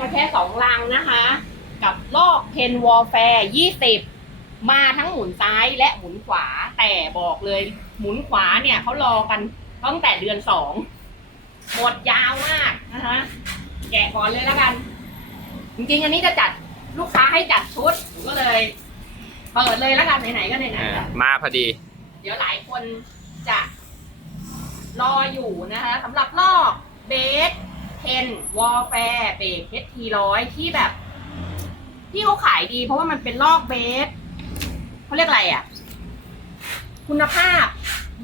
มาแค่สองลังนะคะ กับลอกเพนวอลแฟร์ยี่สิบมาทั้งหมุนซ้ายและหมุนขวา แต่บอกเลยหมุนขวาเนี่ยเขารอกันตั้งแต่เดือนสองหมดยาวมากนะคะแกะก่อนเลยแล้วกัน จริงๆ อันนี้จะจัดลูกค้าให้จัดชุดผมก็เลยเปิดเลยแล้วกันไหนๆก็ไหนอ่าๆแล้วมาพอดี เดี๋ยวหลายคนจะรออยู่นะคะสำหรับลอกเบส เทนวอลแฟร์เบสเฮทีร้อยที่แบบ ที่เขาขายดีเพราะว่ามันเป็นลอกเบสเขาเรียกอะไรอะ คุณภาพ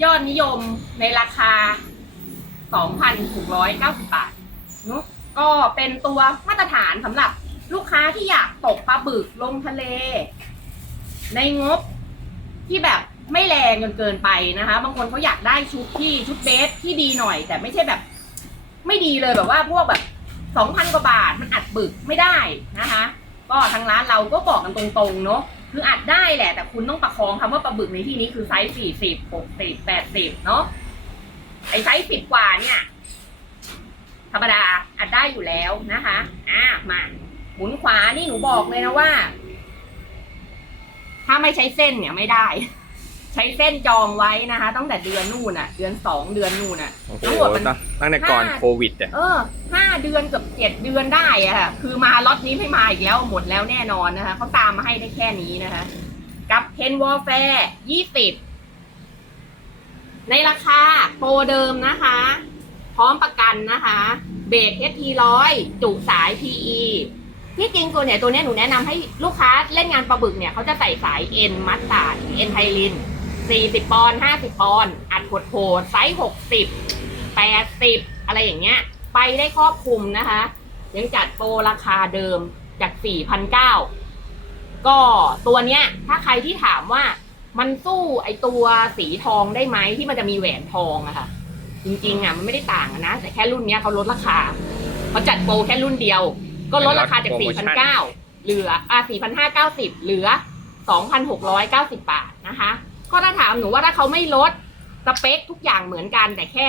ยอดนิยมในราคา 2,690 บาทเนอะก็เป็นตัวมาตรฐานสำหรับลูกค้าที่อยากตกปลาบึกลงทะเล ในงบที่แบบไม่แรงจนเกินไปนะคะ บางคนเขาอยากได้ชุดที่ชุดเบสที่ดีหน่อย แต่ไม่ใช่แบบ ไม่ดีเลยแบบว่าพวกแบบสองพันกว่าบาทมันอัดบึกไม่ได้นะคะ ก็ทางร้านเราก็บอกกันตรงๆเนาะคืออัดได้แหละ แต่คุณต้องประคองคำว่าปลาบึกในที่นี้คือไซส์สี่สิบหกสิบแปดสิบเนาะไอ้ไซส์สิบกว่าเนี่ย ธรรมดาอัดได้อยู่แล้วนะคะอะมาหมุนขวานี่หนูบอกเลยนะว่า ถ้าไม่ใช้เส้นเนี่ยไม่ได้ ช้เส้นจองไว้นะคะ ตั้งแต่เดือนนู่นอะ เดือนสองเดือนนู่นอะโอ้โหทั้งหมดมัน ตั้งตั้งแต่ก่อนห้า โควิดอะ เออห้าเดือนกับเจ็ดเดือนได้อะค่ะ คือมาล็อตนี้ไม่มาอีกแล้วหมดแล้วแน่นอนนะคะเขาตามมาให้ได้แค่นี้นะคะ กับเพนวอลแฟร์ยี่สิบในราคาโปรเดิมนะคะ พร้อมประกันนะคะ เบรกเอทีร้อยจุสาย PE ที่จริงตัวเนี่ยตัวเนี้ยหนูแนะนำให้ลูกค้าเล่นงานปลาบึกเนี่ยเขาจะใส่สายเอ็นมัดตาร์ดเอ็นไทลิน 40ปอนด์50ปอนด์อัดโหดโหดไซส์60 80อะไรอย่างเงี้ย ไปได้ครอบคลุมนะคะ ยังจัดโปรราคาเดิมจาก4,900ก็ตัวเนี้ย ถ้าใครที่ถามว่ามันสู้ไอตัวสีทองได้ไหมที่มันจะมีแหวนทองอะค่ะ จริงๆอะมันไม่ได้ต่างอะนะ แต่แค่รุ่นเนี้ยเขาลดราคาเขาจัดโปรแค่รุ่นเดียว ก็ลดราคาจากเป็นลดโปรโมชั่น4,900เหลืออะ4,590เหลือ2,690บาทนะคะ ก็ถ้าถามหนูว่าถ้าเขาไม่ลดสเปคทุกอย่างเหมือนกันแต่แค่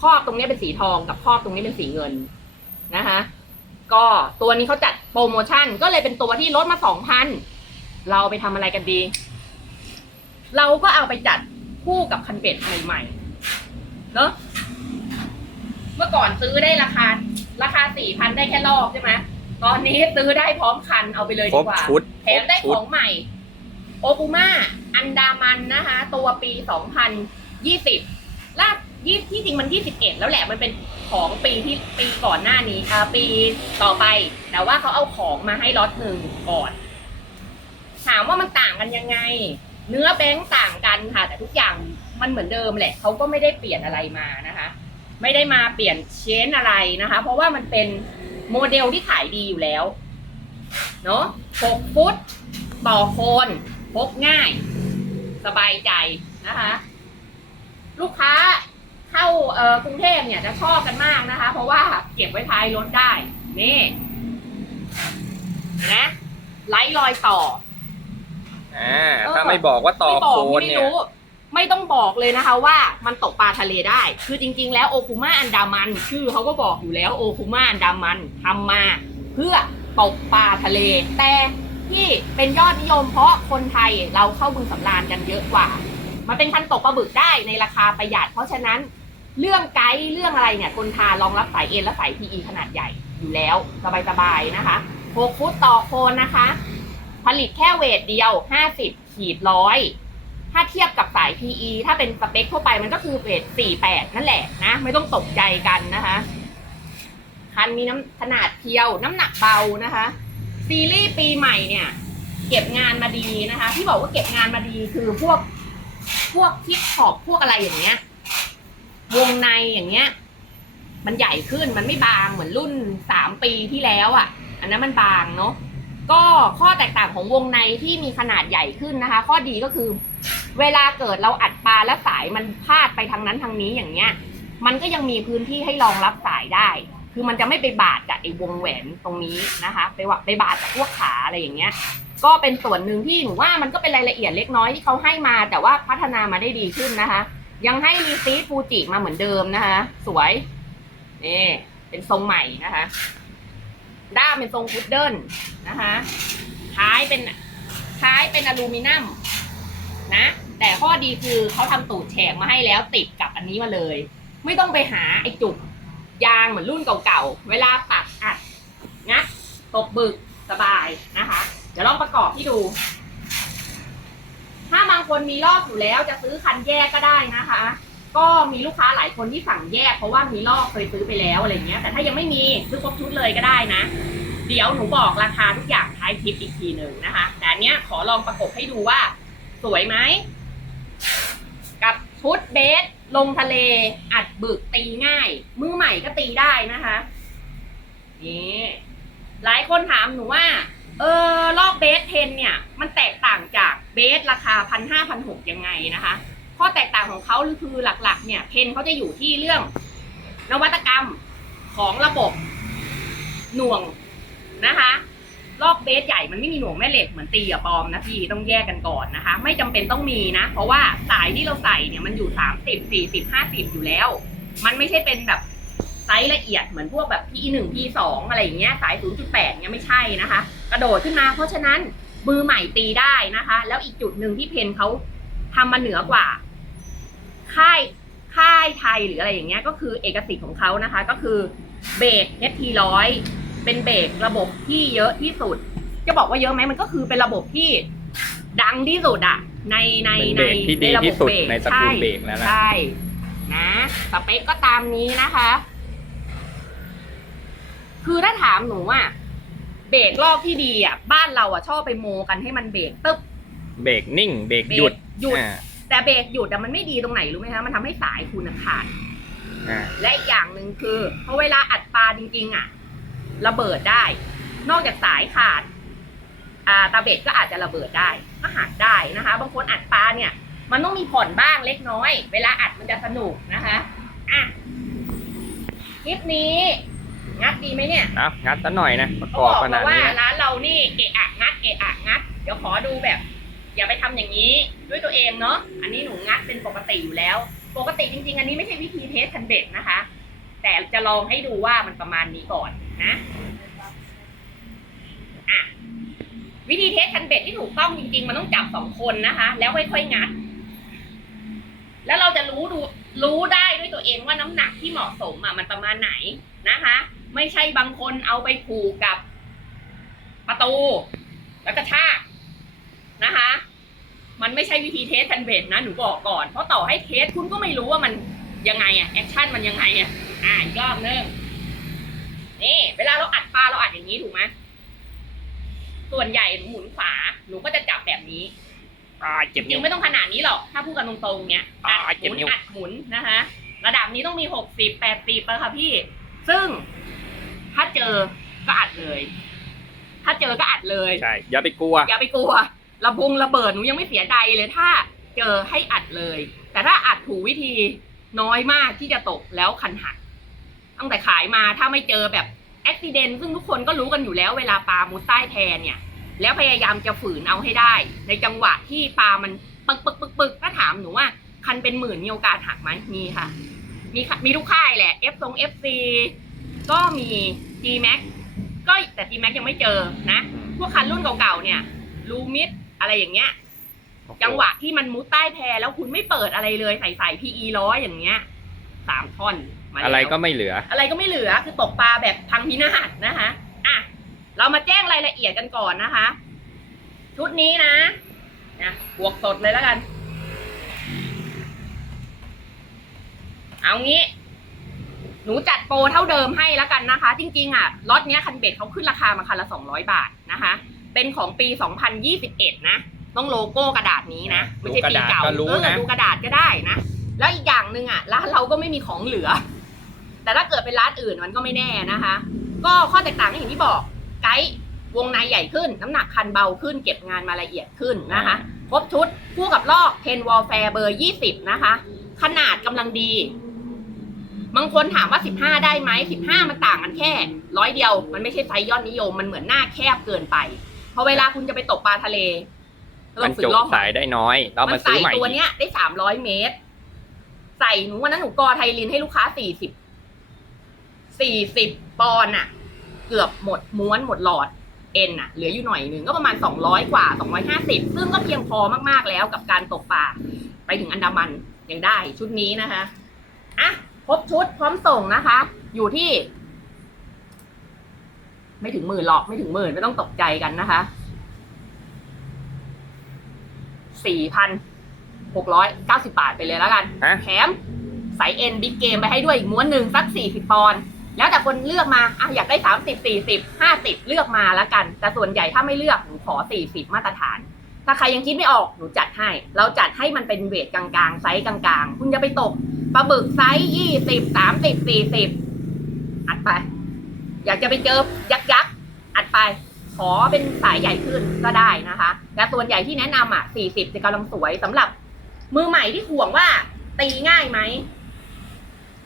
ครอบตรงนี้เป็นสีทองกับครอบตรงนี้เป็นสีเงินนะคะก็ตัวนี้เขาจัดโปรโมชั่นก็เลยเป็นตัวที่ลดมาสองพันเราไปทำอะไรกันดี เราก็เอาไปจัดคู่กับคันเป็ดใหม่ๆเนอะเมื่อก่อนซื้อได้ราคา ราคาสี่พันได้แค่รอบใช่ไหมตอนนี้ซื้อได้พร้อมคันเอาไปเลยครดีบกว่าชุดแถมได้ครบขชุองใหม่ โอคุมาอันดามันนะคะ ตัวปี 2020ล่ายี่ที่จริงมัน 21 แล้วแหละมันเป็นของปีที่ปีก่อนหน้านี้อ่าปีต่อไป แต่ว่าเขาเอาของมาให้ล็อตหนึ่งก่อน ถามว่ามันต่างกันยังไง เนื้อแบงค์ต่างกันค่ะ แต่ทุกอย่างมันเหมือนเดิมแหละเขาก็ไม่ได้เปลี่ยนอะไรมานะคะ ไม่ได้มาเปลี่ยนเชนอะไรนะคะ เพราะว่ามันเป็นโมเดลที่ขายดีอยู่แล้วเนาะ6ฟุตต่อคน พกง่าย สบายใจนะคะ ลูกค้าเข้าเอ่อกรุงเทพเนี่ยจะชอบกันมากนะคะ เพราะว่าเก็บไว้ท้ายรถได้ นี่เห็นะไล่รอยต่ออ่าเออถ้าไม่บอกว่าต่อไม่บโคอกนไม่เนี่ยรู้ไม่ต้องบอกเลยนะคะว่ามันตกปลาทะเลได้ คือจริง ๆ แล้วโอคุมาอันดามัน ชื่อเขาก็บอกอยู่แล้วโอคุมาอันดามันทำมา เพื่อตกปลาทะเล แต่ ที่เป็นยอดนิยม เพราะคนไทยเราเข้าบึงสำราญกันเยอะกว่า มันเป็นคันตกปลาบึกได้ในราคาประหยัด เพราะฉะนั้นเรื่องไกด์เรื่องอะไรเนี่ยคนทารองรับสายเอ็นและสาย PE ขนาดใหญ่อยู่แล้วสบายๆนะคะ6ฟุตต่อโคนนะคะ ผลิตแค่เวทเดียว 50 ขีดร้อยถ้าเทียบกับสาย PE ถ้าเป็นสเปคทั่วไปมันก็คือเวท48 นั่นแหละนะ ไม่ต้องตกใจกันนะคะ คันมีน้ำขนาดเพียวน้ำหนักเบานะคะ ซีรีส์ปีใหม่เนี่ย เก็บงานมาดีนะคะ ที่บอกว่าเก็บงานมาดีคือพวกพวกทิปขอบพวกอะไรอย่างเงี้ย วงในอย่างเงี้ย มันใหญ่ขึ้นมันไม่บางเหมือนรุ่นสามปีที่แล้วอะ่ะ อันนั้นมันบางเนาะก็ข้อแตกต่างของวงในที่มีขนาดใหญ่ขึ้นนะคะ ข้อดีก็คือ เวลาเกิดเราอัดปลาแล้วสายมันพาดไปทางนั้นทางนี้อย่างเงี้ย มันก็ยังมีพื้นที่ให้รองรับสายได้ คือมันจะไม่ไปบาดกับไอ้วงแหวนตรงนี้นะคะ ไปว่าไปบาดกับพวกขาอะไรอย่างเงี้ย ก็เป็นส่วนหนึ่งที่หนูว่ามันก็เป็นรายละเอียดเล็กน้อยที่เขาให้มา แต่ว่าพัฒนามาได้ดีขึ้นนะคะ ยังให้มีซีฟูจิมาเหมือนเดิมนะคะ สวยนี่เป็นทรงใหม่นะคะ ด้ามเป็นทรงพุดเดิ้ลนะคะท้ายเป็นท้ายเป็นอลูมิเนียมนะ แต่ข้อดีคือเขาทำตูดแฉกมาให้แล้วติดกับอันนี้มาเลย ไม่ต้องไปหาไอ้จุก ยางเหมือนรุ่นเก่าๆ เวลาปักอัดงัดตกบึกสบายนะคะ เดี๋ยวลองประกอบให้ดู ถ้าบางคนมีลอกอยู่แล้วจะซื้อคันแยกก็ได้นะคะ ก็มีลูกค้าหลายคนที่สั่งแยก เพราะว่ามีลอกเคยซื้อไปแล้วอะไรเงี้ย แต่ถ้ายังไม่มีซื้อครบชุดเลยก็ได้นะ เดี๋ยวหนูบอกราคาทุกอย่างท้ายคลิปอีกทีหนึ่งนะคะ แต่อันเนี้ยขอลองประกบให้ดูว่า สวยไหมกับชุดเบส ลงทะเลอัดบึกตีง่าย มือใหม่ก็ตีได้นะคะนี่หลายคนถามหนูว่า เออลอกเบสเทนเนี่ย มันแตกต่างจากเบสราคาพันห้าพันหกยังไงนะคะ ข้อแตกต่างของเขาคือหลักๆ เนี่ยเพนเขาจะอยู่ที่เรื่องนวัตกรรมของระบบหน่วงนะคะ ลอกเบสใหญ่มันไม่มีหน่วงแม่เหล็กเหมือนตีกับปอมนะพี่ต้องแยกกันก่อนนะคะ ไม่จำเป็นต้องมีนะ เพราะว่าสายที่เราใส่เนี่ยมันอยู่สามสิบสี่สิบห้าสิบอยู่แล้ว มันไม่ใช่เป็นแบบไซส์ละเอียดเหมือนพวกแบบ P หนึ่ง P สองอะไรอย่างเงี้ยสายศูนย์จุดแปดเนี่ยไม่ใช่นะคะ กระโดดขึ้นมา เพราะฉะนั้นมือใหม่ตีได้นะคะ แล้วอีกจุดหนึ่งที่เพนเขาทำมาเหนือกว่า ค่ายค่ายไทยหรืออะไรอย่างเงี้ยก็คือเอกสิทธิ์ของเขานะคะ ก็คือเบรก HT ร้อย เป็นเบรกระบบที่เยอะที่สุด จะบอกว่าเยอะไหมมันก็คือเป็นระบบที่ดังที่สุดอะในในเป็นในเบรกที่ดีในระบบที่สุดเบรกในตระกูลเบรกแล้วนะ ใช่นะสเปคก็ตามนี้นะคะ คือถ้าถามหนูอะเบรกรอบที่ดีอะบ้านเราอะชอบไปโมกันให้มันเบรกตึ๊บ เบรกนิ่ง เบรกเบรกหยุดหยุด อ่าแต่เบรกหยุดอะมันไม่ดีตรงไหนรู้ไหมคะมันทำให้สายคุณอะขาด อ่าและอีกอย่างหนึ่งคือพอเวลาอัดปลาจริงๆอะ ระเบิดได้ นอกจากสายขาดอ่าตาเบ็ดก็อาจจะระเบิดได้ก็หักได้นะคะ บางคนอัดปลาเนี่ย มันต้องมีผ่อนบ้างเล็กน้อย เวลาอัดมันจะสนุกนะคะอะคลิปนี้งัดดีไหมเนี่ยเอางัดซะหน่อยนะประกเขาอบบอกขนามาดว่านี้นะร้านเรานี่เอะอะงัดเอะอะงัด เดี๋ยวขอดูแบบ อย่าไปทำอย่างนี้ด้วยตัวเองเนาะอันนี้หนูงัดเป็นปกติอยู่แล้ว ปกติจริง ๆ อันนี้ไม่ใช่วิธีเทสคันเบ็ดนะคะ แต่จะลองให้ดูว่ามันประมาณนี้ก่อน นะอะวิธีเทสคันเบ็ดที่ถูกต้องจริง ๆ มันต้องจับสองคนนะคะ แล้วค่อยๆงัด แล้วเราจะรู้ดูรู้ได้ด้วยตัวเองว่าน้ำหนักที่เหมาะสมอะมันประมาณไหนนะคะ ไม่ใช่บางคนเอาไปผูกกับประตู แล้วก็ชากนะคะ มันไม่ใช่วิธีเทสคันเบ็ดนะหนูบอกก่อนเพราะต่อให้เทสคุณก็ไม่รู้ว่ามันยังไงอะแอคชั่นมันยังไงอะอ่าอีกรอบนึง นี่ เวลาเราอัดปลาเราอัดอย่างนี้ถูกไหมส่วนใหญ่หนูหมุนขวา หนูก็จะจับแบบนี้อ่าเจ็บจรินิ้ว งไม่ต้องขนาดนี้หรอก ถ้าพูดกันตรงๆเนี้ยอ่าอัดหเจ็บมุนนิ้ว อัดหมุนนะคะ ระดับนี้ต้องมีหกสิบแปดสิบแล้วค่ะพี่ ซึ่ง ถ้าเจอก็อัดเลย ถ้าเจอก็อัดเลย ใช่ อย่าไปกลัว อย่าไปกลัว ระบงระเบิดหนูยังไม่เสียใจเลยถ้าเจอให้อัดเลย แต่ถ้าอัดถูกวิธีน้อยมากที่จะตกแล้วคันหัก ตั้งแต่ขายมาถ้าไม่เจอแบบอุบิเหตุซึ่งทุกคนก็รู้กันอยู่แล้ว เวลาปลามุดใต้แพเนี่ย แล้วพยายามจะฝืนเอาให้ได้ ในจังหวะที่ปลามันปึกปึกปึกปึกถ้าถามหนูว่า คันเป็นหมื่นมีโอกาสหักไหมมีค่ะ มีค่ะมีทุกค่ายแหละ F ทรง FC ก็มี G Max ก็แต่ G Max ยังไม่เจอนะ พวกคันรุ่นเก่าๆเนี่ยลูมิดอะไรอย่างเงี้ย จังหวะที่มันมุดใต้แพแล้วคุณไม่เปิดอะไรเลยใส่ใส่ PE ร้อยอย่างเงี้ยสามท่อน มาแล้วอะไรก็ไม่เหลือ อะไรก็ไม่เหลือคือตกปลาแบบพังพินาศนะคะอะเรามาแจ้งรายละเอียดกันก่อนนะคะ ชุดนี้นะนะบวกสดเลยแล้วกัน เอางี้ หนูจัดโปรเท่าเดิมให้แล้วกันนะคะ จริงๆอะล็อตเนี้ยคันเบ็ดเขาขึ้นราคามาคันละสองร้อยบาทนะคะ เป็นของปีสองพันยี่สิบเอ็ดนะต้องโลโก้กระดาษนี้นะไม่ใช่ปีเก่าดูกระดาษก็รู้เออนะดูกระดาษก็ได้นะ แล้วอีกอย่างหนึ่งอะร้านเราก็ไม่มีของเหลือ แต่ถ้าเกิดเป็นร้านอื่นมันก็ไม่แน่นะคะ ก็ข้อแตกต่างก็อย่างที่บอกไกด์วงในใหญ่ขึ้น น้ำหนักคันเบาขึ้น เก็บงานมาละเอียดขึ้นนะคะครบชุดคู่กับลอกเพนวอลแฟร์เบอร์ยี่สิบนะคะ ขนาดกำลังดี บางคนถามว่าสิบห้าได้ไหมสิบห้ามันต่างกันแค่ ร้อยเดียวมันไม่ใช่ไซส์ยอดนิยม มันเหมือนหน้าแคบเกินไปพอเวลาคุณจะไปตกปลาทะเลก็มัต้อนงซื้จุอลอกใหม่สายได้น้อยเรามัมานซื้ใส่อใหม่ตัวอีกเนี้ยได้สามร้อยเมตร ใส่หนูวันนั้นหนูกอไทยลินให้ลูกค้าสี่สิบ สี่สิบปอนด์อะเกือบหมดม้วนหมดหลอดเอ็นอะเหลืออยู่หน่อยหนึ่งก็ประมาณ 200 กว่า 250 ซึ่งก็เพียงพอมากๆแล้วกับการตกปลาไปถึงอันดามันยังได้ชุดนี้นะคะอะครบชุดพร้อมส่งนะคะ อยู่ที่ ไม่ถึงหมื่นหรอกไม่ถึงหมื่นไม่ต้องตกใจกันนะคะสี่พันหกร้อยเก้าสิบาทไปเลยแล้วกันฮะแถมสายเอ็นบิ๊กเกมไปให้ด้วยอีกม้วนหนึ่งสักสี่สิบปอนด์ แล้วแต่คนเลือกมาอะอยากได้สามสิบสี่สิบห้าสิบเลือกมาแล้วกัน แต่ส่วนใหญ่ถ้าไม่เลือกหนูขอสี่สิบมาตรฐาน ถ้าใครยังคิดไม่ออกหนูจัดให้ เราจัดให้มันเป็นเวทกลางๆไซส์กลางๆ คุณจะไปตกปลาบึกไซส์ยี่สิบสามสิบสี่สิบอัดไป อยากจะไปเจอยักษ์ยักษ์อัดไป ขอเป็นสายใหญ่ขึ้นก็ได้นะคะ แต่ส่วนใหญ่ที่แนะนำอะ40จะกำลังสวยสำหรับ มือใหม่ที่ห่วงว่าตีง่ายไหม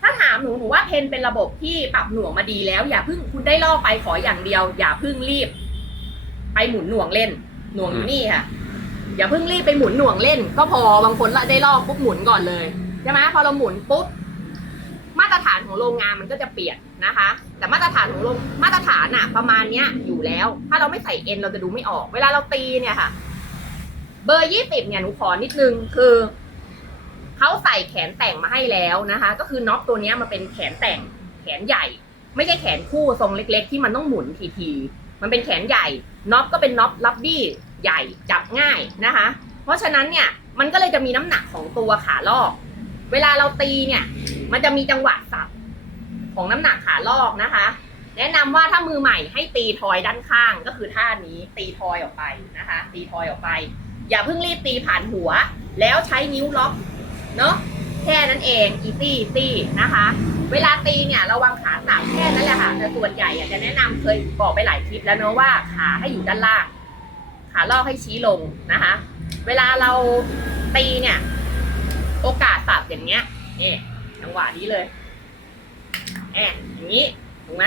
ถ้าถามหนูหนูว่าเพนเป็นระบบที่ปรับหน่วงมาดีแล้ว อย่าเพิ่งคุณได้ล่อไปขออย่างเดียว อย่าเพิ่งรีบ ไปหมุนหน่วงเล่น หน่วงอยู่นี่ค่ะ อย่าเพิ่งรีบไปหมุนหน่วงเล่น ก็พอบางคนละได้ล่อปุ๊บหมุนก่อนเลยใช่ไหมพอเราหมุนปุ๊บมาตรฐานของโรงงานมันก็จะเปลี่ยนนะคะ แต่มาตรฐานของโรงมาตรฐานอะประมาณเนี้ยอยู่แล้ว ถ้าเราไม่ใส่เอ็นเราจะดูไม่ออก เวลาเราตีเนี่ยค่ะ เบอร์ยี่สิบเนี่ยหนูขอนิดนึงคือ เขาใส่แขนแต่งมาให้แล้วนะคะ ก็คือน็อตตัวนี้มันเป็นแขนแต่งแขนใหญ่ ไม่ใช่แขนคู่ทรงเล็ก ๆ ที่มันต้องหมุนทีๆมันเป็นแขนใหญ่น็อตก็เป็นน็อตลับบี้ใหญ่จับง่ายนะคะ เพราะฉะนั้นเนี่ยมันก็เลยจะมีน้ำหนักของตัวขาลอก เวลาเราตีเนี่ย มันจะมีจังหวะสับของน้ำหนักขาลอกนะคะ แนะนำว่าถ้ามือใหม่ให้ตีทอยด้านข้างก็คือท่านี้ตีทอยออกไปนะคะ ตีทอยออกไป อย่าเพิ่งรีบตีผ่านหัว แล้วใช้นิ้วล็อก เนาะแค่นั้นเองอีซี่ซี่นะคะ เวลาตีเนี่ยระวังขาสับแค่นั้นแหละค่ะแต่ส่วนใหญ่จะแนะนำเคยบอกไปหลายคลิปแล้วเนอะว่าขาให้อยู่ด้านล่าง ขาลอกให้ชี้ลงนะคะ เวลาเราตีเนี่ย โอกาสสับอย่างเงี้ยนี่จังหวะนี้เลยแอบอย่างนี้ถูกไหม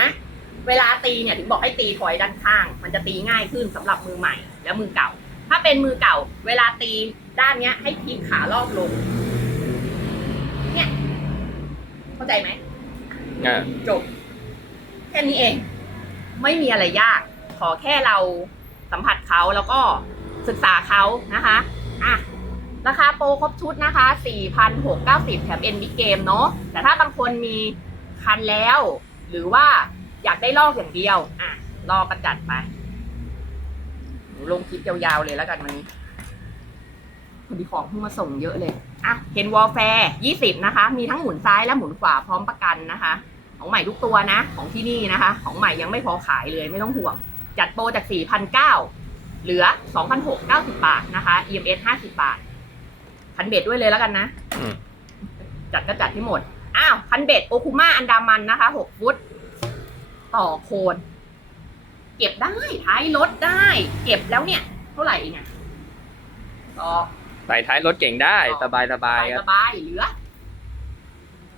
เวลาตีเนี่ยถึงบอกให้ตีถอยด้านข้าง มันจะตีง่ายขึ้นสำหรับมือใหม่และมือเก่า ถ้าเป็นมือเก่า เวลาตีด้านเนี้ยให้พลิกขาลอกลง เข้าใจไหมอ่าจบ แค่นี้เอง ไม่มีอะไรยาก ขอแค่เราสัมผัสเขาแล้วก็ศึกษาเขานะคะอะราคาโปรครบชุดนะคะ 4,690 แถมเอ็นบิ๊กเกมเนาะ แต่ถ้าบางคนมีคันแล้ว หรือว่าอยากได้ลอกอย่างเดียว อะ ลอกกระจัดไปหนูลงคลิปยาวๆเลยแล้วกันวันนี้คนดีของเพิ่งมาส่งเยอะเลย อะเห็นวอลแฟร์20นะคะ มีทั้งหมุนซ้ายและหมุนขวาพร้อมประกันนะคะ ของใหม่ทุกตัวนะ ของที่นี่นะคะ ของใหม่ยังไม่พอขายเลยไม่ต้องห่วง จัดโปรจาก4,900เหลือ2,690บาทนะคะ EMS 50บาท คันเบ็ดด้วยเลยแล้วกันนะอืมจัดก็จัดที่หมด อ้าวคันเบ็ดโอคุมาอันดามันนะคะ6ฟุต ต่อโคน เก็บได้ท้ายรถได้ เก็บแล้วเนี่ย เท่าไหร่เองอะต่อ ใส่ท้ายรถเก่งได้สบายสบายคสรับบายๆเหลือ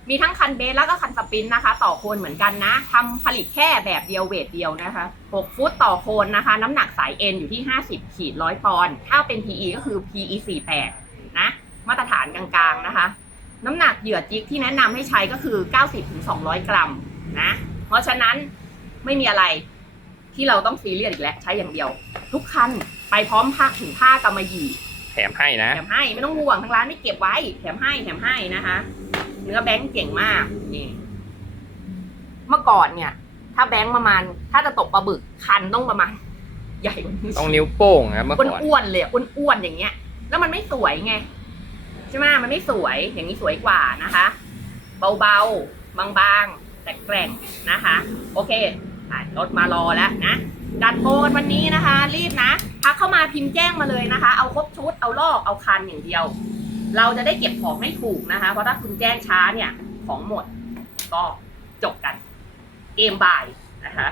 มีทั้งคันเบสแล้วก็คันสปรินท์นะคะ ต่อโคนเหมือนกันนะทำผลิตแค่แบบเดียวเวทเดียวนะคะ6ฟุตต่อโคนนะคะ น้ำหนักสายเอ็นอยู่ที่ 50ขีดร้อยปอนด์ถ้าเป็น PE ก็คือ PE 48นะมาตรฐานกลางๆนะคะ น้ำหนักเหยื่อจิกที่แนะนำให้ใช้ก็คือ 90-200 กรัมนะ เพราะฉะนั้นไม่มีอะไรที่เราต้องซีเรียสอีกแล้วใช้อย่างเดียว ทุกคันไปพร้อมผ้าถุงผ้ากำมะหยี่ แถมให้นะ แถมให้ไม่ต้องห่วงทางร้านไม่เก็บไว้ แถมให้แถมให้นะคะ เนื้อแบงค์เก่งมากนี่เมื่อก่อนเนี่ย ถ้าแบงค์ประมาณ ถ้าจะตกปลาบึกคันต้องประมาณ ใหญ่กว่านี้ต้องนิ้วโป้งนะเมื่อก่อนอ้วนๆเลยอะอ้วนๆอย่างเงี้ย แล้วมันไม่สวยไงใช่ไหมมันไม่สวยอย่างนี้สวยกว่านะคะ เบาๆบางๆแต่แกร่งนะคะ โอเคอะรถมารอแล้วนะ จัดโปรกันวันนี้นะคะ รีบนะทักเข้ามาพิมพ์แจ้งมาเลยนะคะ เอาครบชุดเอาลอกเอาคันอย่างเดียว เราจะได้เก็บของไม่ถูกนะคะ เพราะถ้าคุณแจ้งช้าเนี่ยของหมดก็จบกัน เกมบ่ายนะคะ